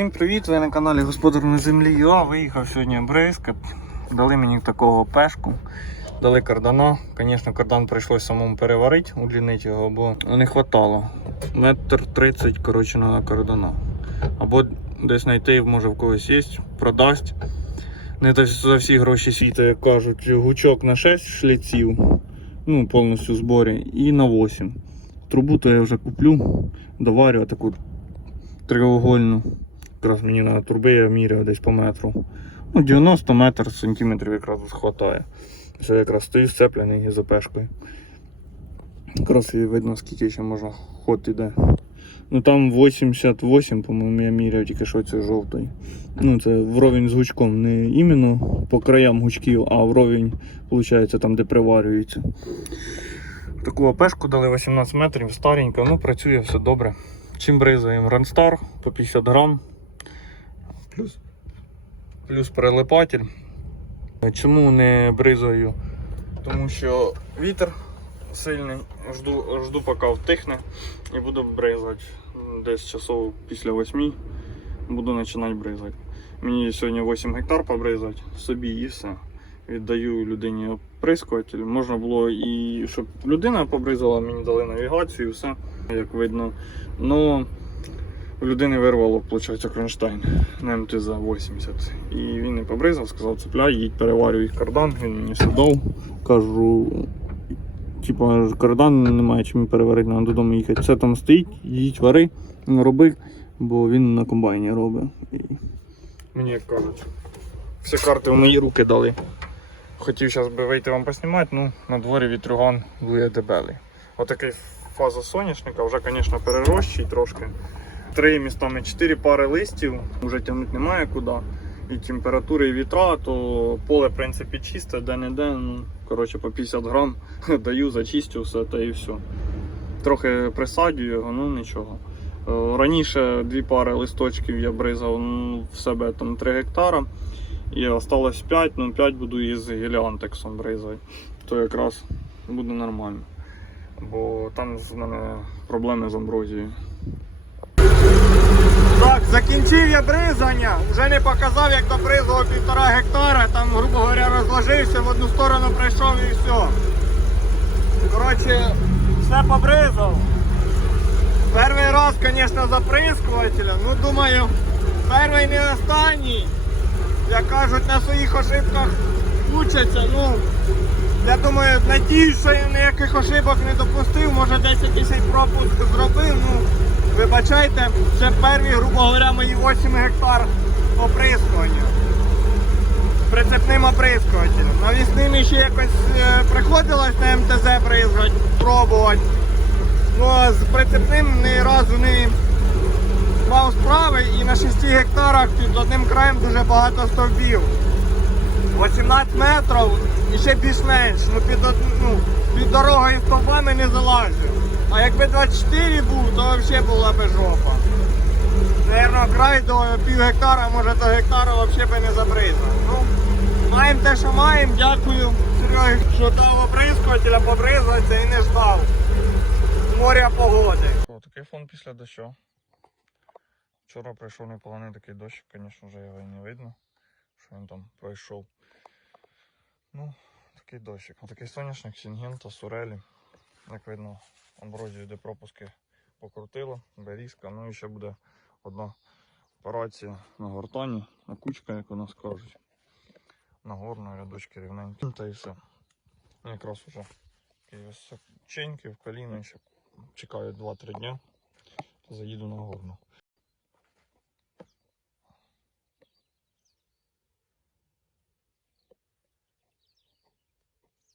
Всім привіт! Ви на каналі Господар на землі. Я виїхав сьогодні бризкати. Дали мені такого пешку, дали кардана. Звісно, кардан прийшлось самому переварити, удлінити його, бо не вистачало. Метр тридцять коротше на кардана. Або десь знайти, може в когось є, продасть. Не за всі гроші світу, як кажуть, гучок на 6 шліців, ну, повністю в зборі, і на 8. Трубу то я вже куплю, доварю таку треугольну. Якраз мені на труби я міряв десь по метру. Ну, 90 метр сантиметрів якраз вистачає. Це якраз стою сцеплений із запешкою. Якраз і видно, скільки ще можна ход іде. Ну там 88, по-моєму, я міряв тільки що це жовтий. Ну, це вровень з гучком. Не іменно по краям гучків, а вровень, виходить, там, де приварюється. Таку опешку дали 18 метрів, старенька, ну працює все добре. Чим бризаємо? Рансtar по 50 грам. Плюс, плюс прилипатель. Чому не бризаю? Тому що вітер сильний, жду, жду поки втихне і буду бризати. Десь часов після 8 буду починати бризати. Мені сьогодні 8 гектар побризати, собі і все. Віддаю людині оприскуватель. Можна було і щоб людина побризала, мені дали навігацію і все, як видно. Но у людини вирвало, виходить, кронштейн на МТЗ 80. І він не побризав, сказав, цепляй, їдь, переварюй кардан, він мені все. Кажу, типа, кардан немає чим переварити, треба додому їхати. Все там стоїть, їдь, вари, роби, бо він на комбайні робить. Мені як кажуть, всі карти в мої руки дали. Хотів зараз би вийти вам поснімати, ну на дворі вітрюган дує дебелий. Отакий фаза соняшника, вже, звісно, перерощий трошки. Три містами чотири пари листів, вже тягнути немає куди. І температури, і вітра, то поле, в принципі, чисте, де-не-де. Ну, коротше, по 50 грам даю, зачистю все та і все. Трохи присадю його, ну нічого. Е, Раніше дві пари листочків я бризав ну, в себе там 3 гектара. І осталось 5, ну 5 буду із геліантексом бризати. То якраз буде нормально. Бо там з мене проблеми з амброзією. Так, закінчив я бризання. Вже не показав, як добризував півтора гектара. Там, грубо говоря, розложився, в одну сторону прийшов і все. Коротше, все побризав. Перший раз, звісно, заприскувателем. Ну, думаю, перший не останній. Як кажуть, на своїх ошибках вчаться. Ну, я думаю, надіюсь, що я ніяких ошибок не допустив. Може десь якийсь пропуск зробив. Ну, вибачайте, це перві, грубо говоря, мої 8 гектар оприскування. Прицепним оприскувателем. Навісними ще якось е, приходилось на МТЗ бризгати, пробувати. Ну з прицепним ні разу не мав справи і на 6 гектарах під одним краєм дуже багато стовбів. 18 метрів і ще більш-менш. Ну, під, ну, під дорогою стовбами не залазив. А якби 24 був, то взагалі була би жопа. Наверно, край до пів гектара, може до гектара взагалі би не забризав. Ну, маємо те, що маємо. Дякую Серегі, що дав оприскувателя побризатися і не ждав. Моря погоди. О, такий фон після дощу. Вчора прийшов непоганий такий дощ, звісно, вже його і не видно, що він там пройшов. Ну, такий дощик. Отакий соняшник, сінгента, сурелі. Як видно, амброзію, де пропуски покрутило, берізка. Ну і ще буде одна операція на гортані, на кучка, як у нас кажуть. На горну рядочки рівненькі. Та і все. Якраз уже такий височенький в коліно ще чекаю 2-3 дня. Заїду на горну.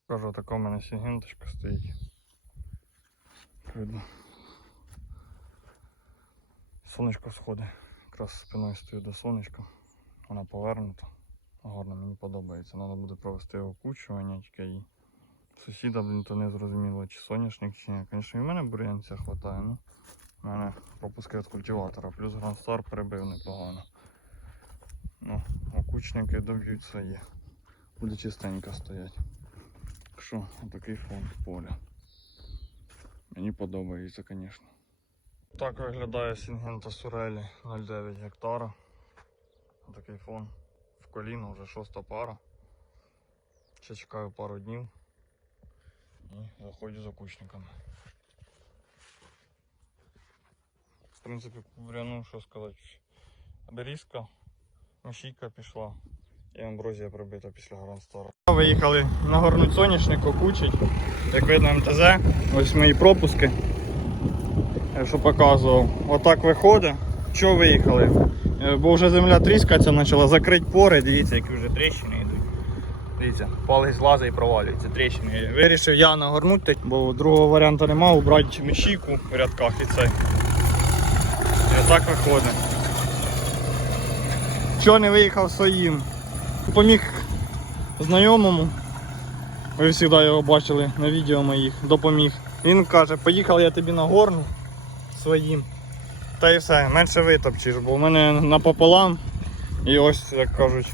Кажу, така у мене сігенточка стоїть. Видно. Сонечко сходить. Якраз спиною стою до сонечка. Вона повернута. Гарно мені подобається. Треба буде провести окучування, тільки її. Сусіда, блін, то не зрозуміло, чи соняшник, чи ні. Звісно, і в мене бур'янця хватає, ну. У мене пропуски від культиватора, плюс Грандстар перебив непогано. Ну, окучники доб'ють своє. Буде чистенько стоять. Так що, отакий фон поля. Мені подобається, звісно. Так виглядає Сінгента Сурелі 0,9 гектара. Такий фон. В коліно вже шоста пара. Ще чекаю пару днів. І заходжу за кучниками. В принципі, буряну, що сказати, берізка, мощійка пішла. І амброзія пробита після Грандстара. Виїхали нагорнуть соняшник, окучить. Як видно МТЗ, ось мої пропуски. Я що показував. Отак виходить. Що виїхали? Е, Бо вже земля тріскатися почала, закрити пори, дивіться, які вже тріщини йдуть. Дивіться, палець злазить і провалюється, тріщини. Вирішив я нагорнути, бо другого варіанту немає, убрати мішійку в рядках і цей. І отак виходить. Чого не виїхав своїм? Поміг знайомому. Ви завжди його бачили на відео моїх, допоміг. Він каже, поїхав я тобі на горну своїм. Та і все, менше витопчеш, бо в мене напополам. І ось, як кажуть,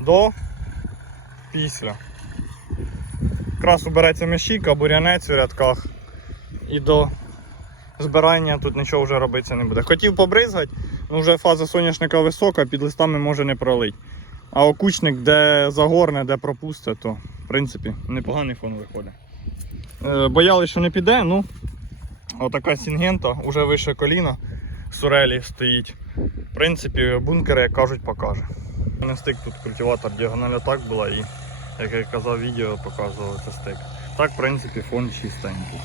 до після. Якраз убереться мещійка, бурянець у рядках. І до збирання тут нічого вже робитися не буде. Хотів побризгати, ну вже фаза соняшника висока, під листами може не пролить. А окучник, де загорне, де пропусте, то в принципі непоганий фон виходить. Е, боялись, що не піде, ну отака сінгента, уже вище коліна сурелі стоїть. В принципі, бункери, як кажуть, покаже. Не стик тут культиватор, діагональ атак була і, як я казав, відео показував це стик. Так, в принципі, фон чистенький.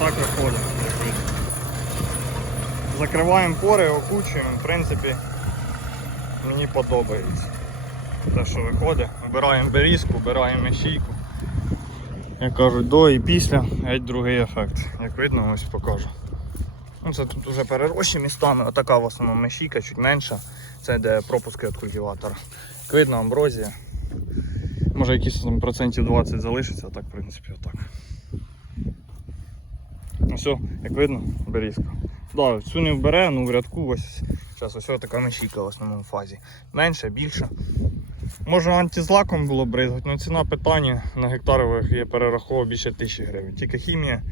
Так виходить. як видно. Закриваємо пори, окучуємо, в принципі, мені подобається. Те, що виходить, вибираємо берізку, вибираємо мешійку. Як кажуть, до і після, геть другий ефект. Як видно, ось покажу. Ну, це тут вже перерощі містами, отака в основному мешійка, чуть менша. Це де пропуски від культиватора. Як видно, амброзія. Може якісь там процентів 20 залишиться, а так в принципі отак. Ну все, як видно, берізка. Да, цю не вбере, ну в рядку ось. Зараз ось така мешійка в основному фазі. Менше, більше. Може антизлаком було бризгати, але ціна питання на гектарових я перераховував більше тисячі гривень. Тільки хімія.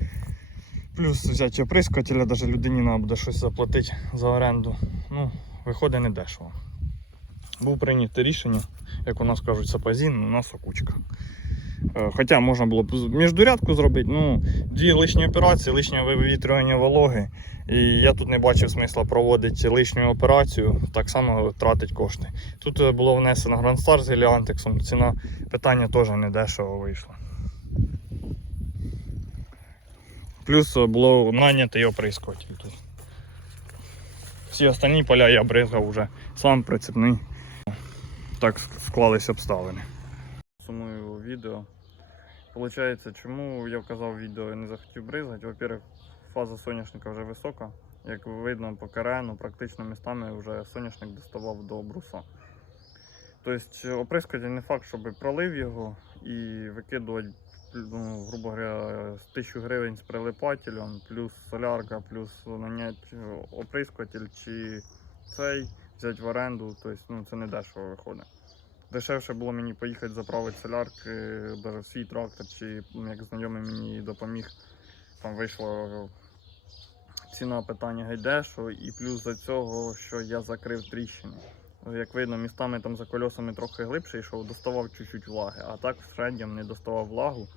Плюс взяти оприскувателя, навіть людині треба буде щось заплатити за оренду. Ну, виходить не дешево. Був прийнято рішення, як у нас кажуть, сапазін, у нас окучка. Е, Хоча можна було б міждурядку зробити, ну, дві лишні операції, лишнє вивітрювання вологи. І я тут не бачив смисла проводити лишню операцію, так само тратить кошти. Тут е, було внесено Грандстар з Еліантексом, ціна питання теж не дешево вийшла. Плюс е, було нанятий оприскуватель тут. Всі останні поля я бризгав вже сам прицепний. Так склались обставини. Відео. Получається, чому я вказав відео і не захотів бризгати? Во-первых, фаза соняшника вже висока. Як видно по керену, практично містами вже соняшник доставав до бруса. Тобто оприскувати не факт, щоб пролив його і викидувати, ну, грубо говоря, 1000 гривень з прилипателем, плюс солярка, плюс нанять оприскуватель чи цей взяти в оренду, тобто ну, це не дешево виходить. Дешевше було мені поїхати заправити солярки, навіть в свій трактор, чи як знайомий мені допоміг. Там вийшло ціна питання гайдешо, і плюс за цього, що я закрив тріщини. Як видно, містами там за кольосами трохи глибше йшов, доставав чуть-чуть влаги, а так в середньому не доставав влагу.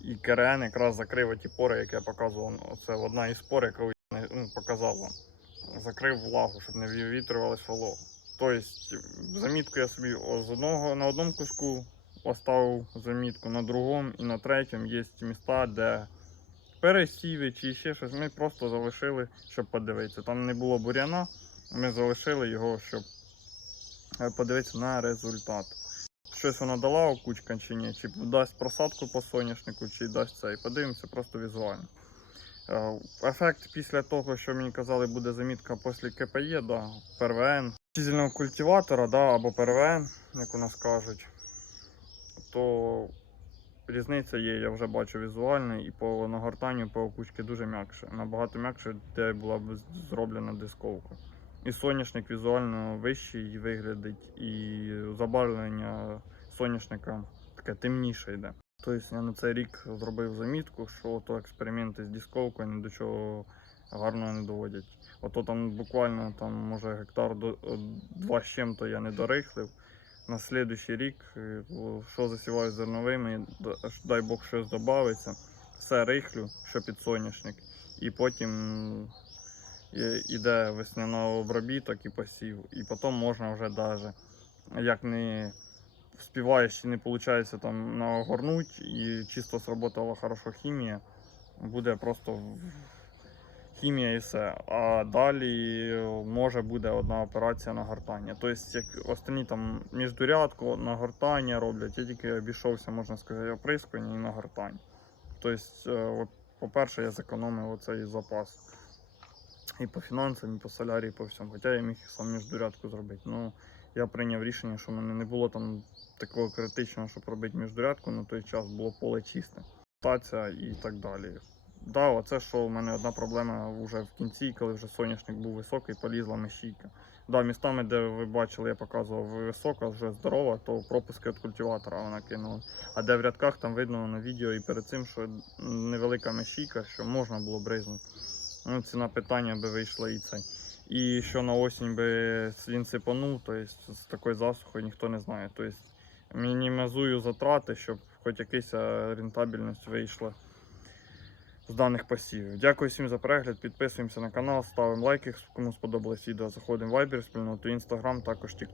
І КРН якраз закрив ті пори, як я показував. Це одна із пор, яку я ну, показав вам. Закрив влагу, щоб не вивітрювалась волога. Тобто, замітку я собі з одного на одному куску оставив замітку, на другому і на третьому є міста, де пересіви чи ще щось. Ми просто залишили, щоб подивитися. Там не було буряна, ми залишили його, щоб е, подивитися на результат. Щось вона дала окучка чи ні, чи дасть просадку по соняшнику, чи дасть це. І подивимося просто візуально. Е, Ефект після того, що мені казали, буде замітка після КПЄ, да, ПРВН, дизельного культиватора да, або ПРВН, як у нас кажуть. то різниця є, я вже бачу візуально, і по нагортанню по окучці дуже м'якше. Набагато м'якше, де була б зроблена дисковка. І соняшник візуально вищий виглядить, і забарвлення соняшника таке темніше йде. Тобто я на цей рік зробив замітку, що то експерименти з дисковкою ні до чого гарного не доводять. Ото там буквально там, може гектар до е, два з чим-то я не дорихлив. На слідуючий рік, е, що засіваю зерновими, дай Бог щось додається, все рихлю, що під соняшник. І потім е, іде весняна обробіток і посів. І потім можна вже даже, як не вспіваєш і не виходить там нагорнуть, і чисто сработала хорошо хімія, буде просто хімія і все. А далі може буде одна операція на гортання. Тобто, як останні там міждурядку, на гортання роблять, я тільки обійшовся, можна сказати, оприскування і на гортання. Тобто, е, по-перше, я зекономив оцей запас. І по фінансам, і по солярі, і по всьому. Хоча я міг сам міждурядку зробити. Ну, я прийняв рішення, що в мене не було там такого критичного, щоб робити міждурядку на той час, було поле чисте. Стація і так далі. Да, оце що в мене одна проблема вже в кінці, коли вже соняшник був високий, полізла мещійка. Да, містами, де ви бачили, я показував висока, вже здорова, то пропуски від культиватора вона кинула. А де в рядках там видно на відео і перед цим, що невелика мещійка, що можна було бризнути. Ну, ціна питання би вийшла і цей. І що на осінь би він сипанув, то есть з такою засухою ніхто не знає. Тобто мінімізую затрати, щоб хоч якась рентабельність вийшла з даних посівів. Дякую всім за перегляд. Підписуємося на канал, ставимо лайки, кому сподобалось відео. Заходимо в Viber, спільноту Instagram, також TikTok.